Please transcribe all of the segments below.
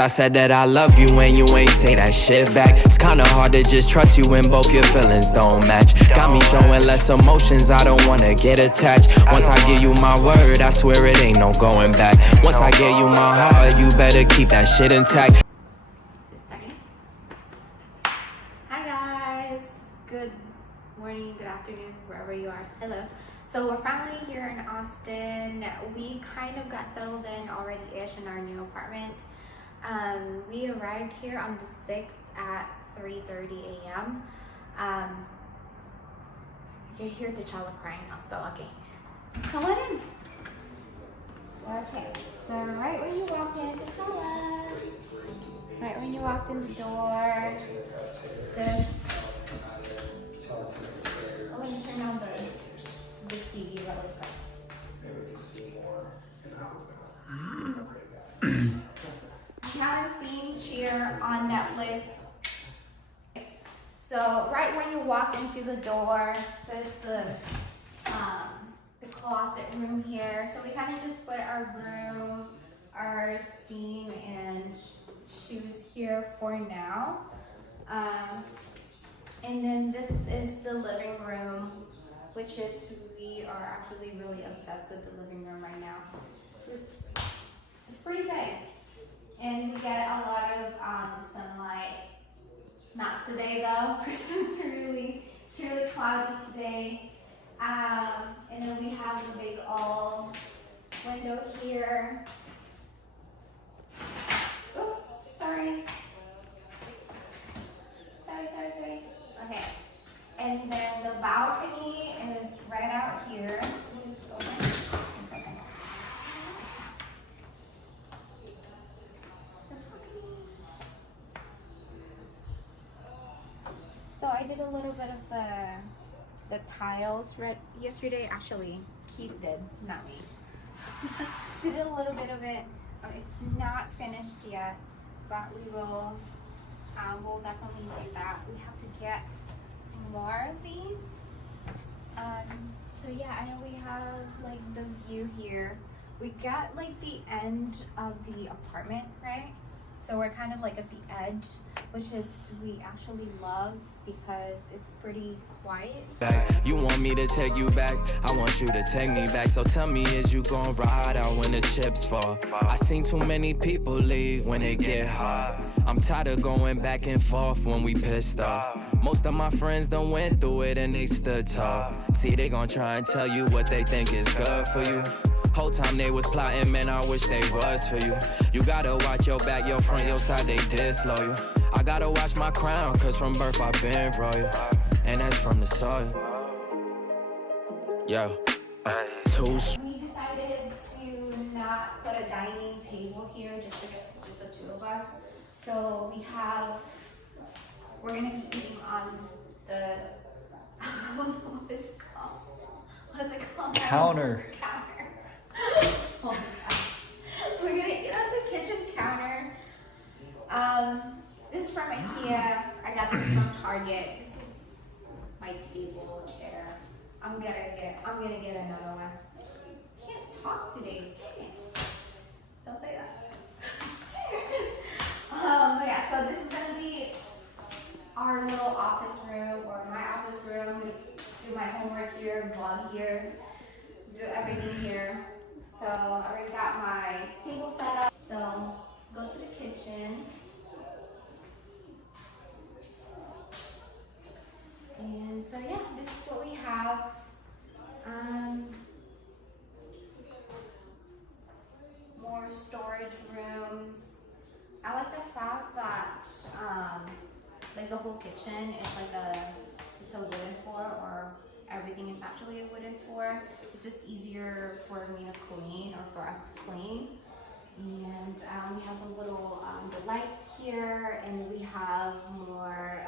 I said that I love you and you ain't say that shit back. It's kinda hard to just trust you when both your feelings don't match. Got me showing less emotions, I don't wanna get attached. Once I give you my word, I swear it ain't no going back. Once I give you my heart, you better keep that shit intact. Is it starting? Hi guys, good morning, good afternoon, wherever you are. Hello. So we're finally here in Austin. We kind of got settled in already-ish in our new apartment. We arrived here on the 6th at 3:30 a.m. You hear T'Challa crying now, so okay. Come on in. Okay, so right when you walk in, T'Challa. Right when you walked in the door, there's... Oh, let me turn on the TV really quick. You haven't seen Cheer on Netflix. So right when you walk into the door, there's the closet room here. So we kind of just put our broom, our steam, and shoes here for now. And then this is the living room, which is, we are actually really obsessed with the living room right now. It's pretty big. And we get a lot of sunlight. Not today though, because it's really cloudy today. And then we have the big old window here. Oops, sorry. Sorry. Okay. And then the balcony is right out here. This is open. So I did a little bit of the tiles yesterday. Actually, Keith did, not me. We did a little bit of it. It's not finished yet, but we will. We'll definitely do that. We have to get more of these. So yeah, I know we have like the view here. We got like the end of the apartment, right? So we're kind of like at the edge, which is we actually love because it's pretty quiet. You want me to take you back, I want you to take me back. So tell me, is you gon' ride out when the chips fall? I seen too many people leave when it get hard. I'm tired of going back and forth when we pissed off. Most of my friends done went through it and they stood tall. See, they gon' try and tell you what they think is good for you. Whole time they was plotting, man, I wish they was for you. You gotta watch your back, your front, your side, they disloyal. I gotta watch my crown, cause from birth I've been royal. And that's from the soil. Yo, We decided to not put a dining table here just because it's just the two of us. So we're gonna be eating on the, what is it called? Counter. Oh my God. We're gonna eat on the kitchen counter. This is from IKEA. I got this from Target. This is my table chair. I'm gonna get another one. Can't talk today. Dang it. Don't say that. Yeah, so this is gonna be our little office room, or my office room. I'm gonna do my homework here, vlog here, do everything here. So I already got my table set up. So let's go to the kitchen. And so yeah, this is what we have. More storage rooms. I like the fact that like the whole kitchen is like it's a wooden floor, or everything is actually a wooden floor. It's just easier for me to clean, or for us to clean. And we have a little the lights here, and we have more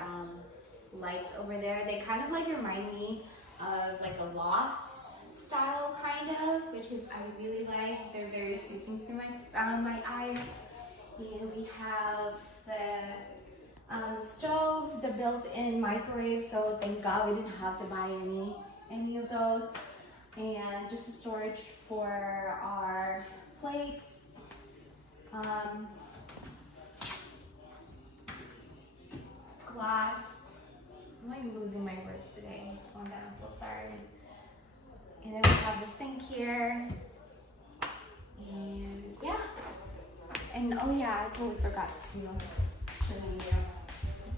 lights over there. They kind of like remind me of like a loft style kind of, which is I really like. They're very soothing to my eyes. And we have the stove, the built-in microwave, so thank God we didn't have to buy any of those. And just the storage for our plates. glass. I'm like losing my words today. Oh my god, I'm so sorry. And then we have the sink here. And yeah. And oh yeah, I totally forgot to show you.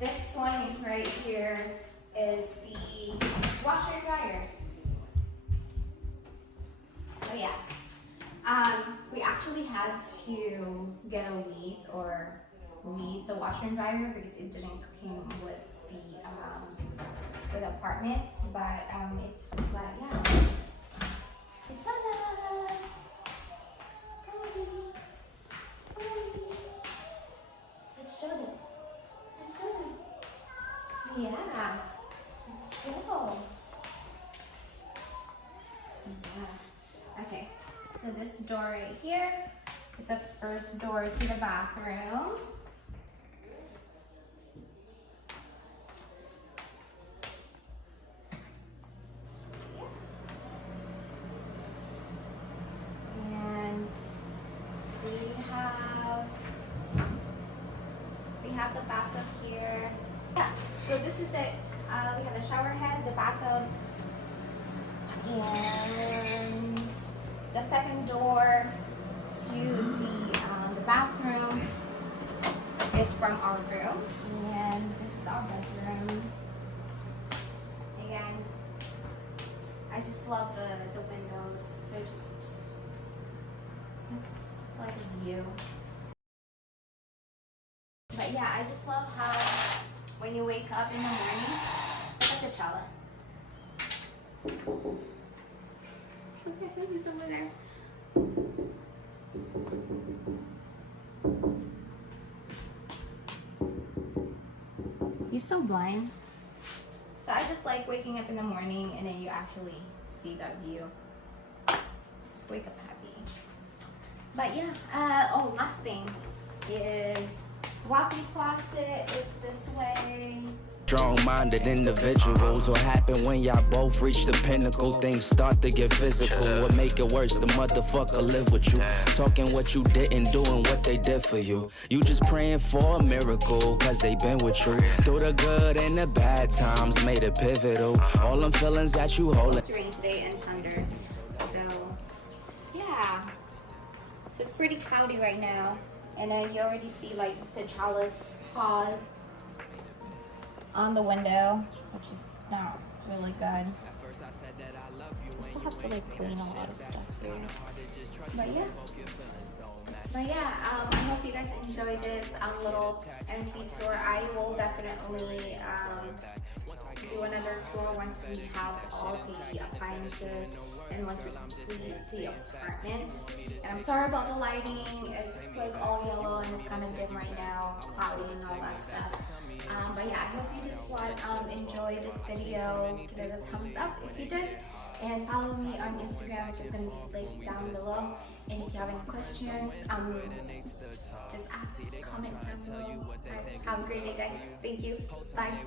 This one right here is the washer and dryer. So yeah. We actually had to get a lease or lease the washer and dryer because it didn't come with the apartment, but it's yeah. Ta-da! Come on, baby. Come on, baby. Let's show them. Let's show them. Yeah. Let's go. Yeah. Okay. So this door right here is the first door to the bathroom. We have the bathtub here. Yeah, so this is it. We have the shower head, the bathtub, and the second door to the bathroom is from our room, and this is our bedroom. Again, I just love the windows. They're just, it's just like a view. But yeah, I just love how when you wake up in the morning, look at the chala. Look at him, he's over there. He's so blind. So I just like waking up in the morning and then you actually see that view. Just wake up happy. But yeah, oh, last thing is walk-in closet is this way. Strong-minded individuals. What happen when y'all both reach the pinnacle? Things start to get physical. What make it worse? The motherfucker live with you, talking what you didn't do and what they did for you. You just praying for a miracle, cause they been with you through the good and the bad times, made it pivotal. All them feelings that you holding. It's rain today and thunder, so yeah. So it's pretty cloudy right now, and you already see like the chalice paws on the window, which is not really good. I still have to like clean a lot of stuff here. But yeah, I hope you guys enjoyed this little empty store. I will definitely do another tour once we have all the appliances and once we complete the apartment. And I'm sorry about the lighting. It's like all yellow and it's kind of dim right now, cloudy and all that stuff. But yeah, I hope you just enjoy this video. Give it a thumbs up if you did, and follow me on Instagram, which is going to be linked down below. And if you have any questions, just ask, comment down below. Right, have a great day, guys. Thank you. Bye.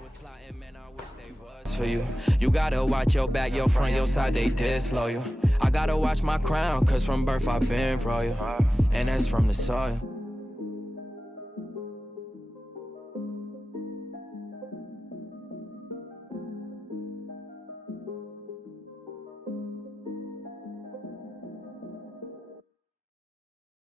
For you gotta watch your back, your front, your side, they disloyal. I gotta watch my crown, cause from birth I've been royal, and that's from the soil.